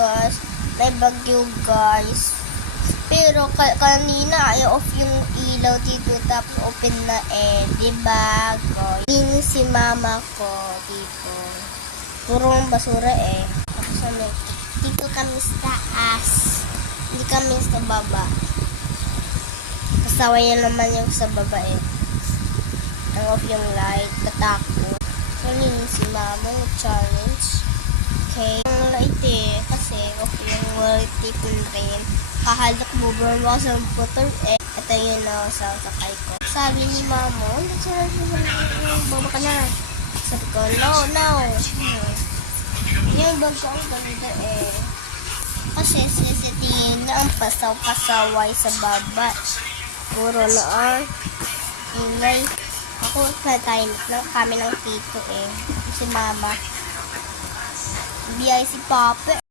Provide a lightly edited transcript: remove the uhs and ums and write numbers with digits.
guys, may bagyo guys. Pero kanina ay off yung ilaw dito, tapos open na diba guys? Yun si mama ko dito. Puro basura Tapos dito kami sa taas. Hindi kami sa baba. Kasaway naman yung sa baba Ang off yung light, natakot. So yun si mama, challenge. Okay, ang light kasi off yung light rin. Kahalak mo ba sa putol Ito yun sa sakay ko. Sabi ni mama, baba ka na. Sabi ko, no. Yung bag ko ang ganda Kasi sisitingin na ang pasaw-pasaway sa baba. Puro na ingay. Ako sa time lang kami ng tito Si mama. Biyay si Papa